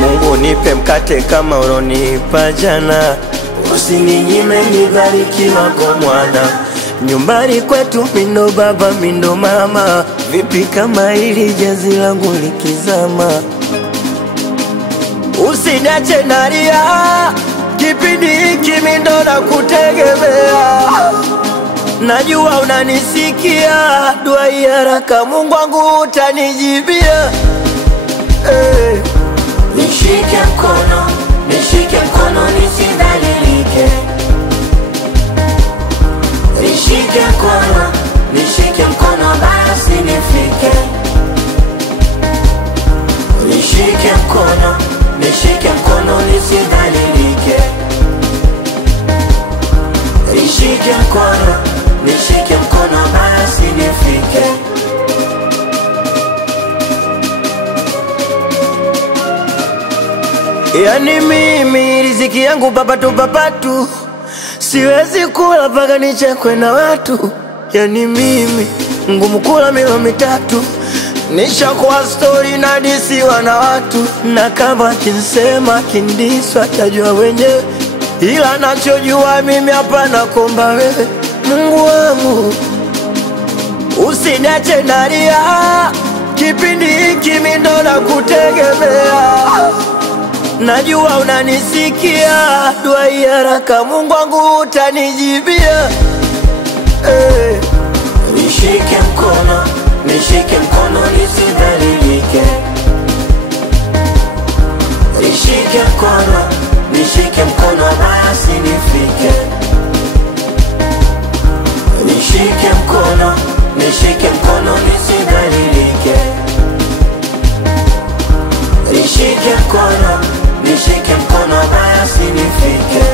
Mungu nipe mkate kama ulonipa jana, usininyime nibarikiwa kwa mwana. Nyumbani kwetu mindo baba mindo mama, vipi kama hili jazi langu likizama? Usiniache nalia, kipindi hiki mindo na kutegemea. Najua unanisikia, dua haraka Mungu wangu utanijibia. Nishike mkono nisidhalilike. Nishike mkono basi nifike. Nishike mkono nisidhalilike. Nishike mkono basi nifike. Yani mimi riziki yangu papatu, siwezi kula paka nichekwe na watu. Yani mimi ngumu kula milo mitatu, nishakuwa story na disiwa na watu. Na kama kinsema kindiswa tajua wenyewe, ila nachojua mimi hapana komba wewe. Mungu wangu usiniache nalia, kipindi hiki mindo na kutegemea. Najua unanisikia, dua haraka Mungu wangu utanijibia. Nishike mkono nisidhalilike. Nishike mkono basi nifike. Nishike mkono nisidhalilike. Nishike mkono basi nifike.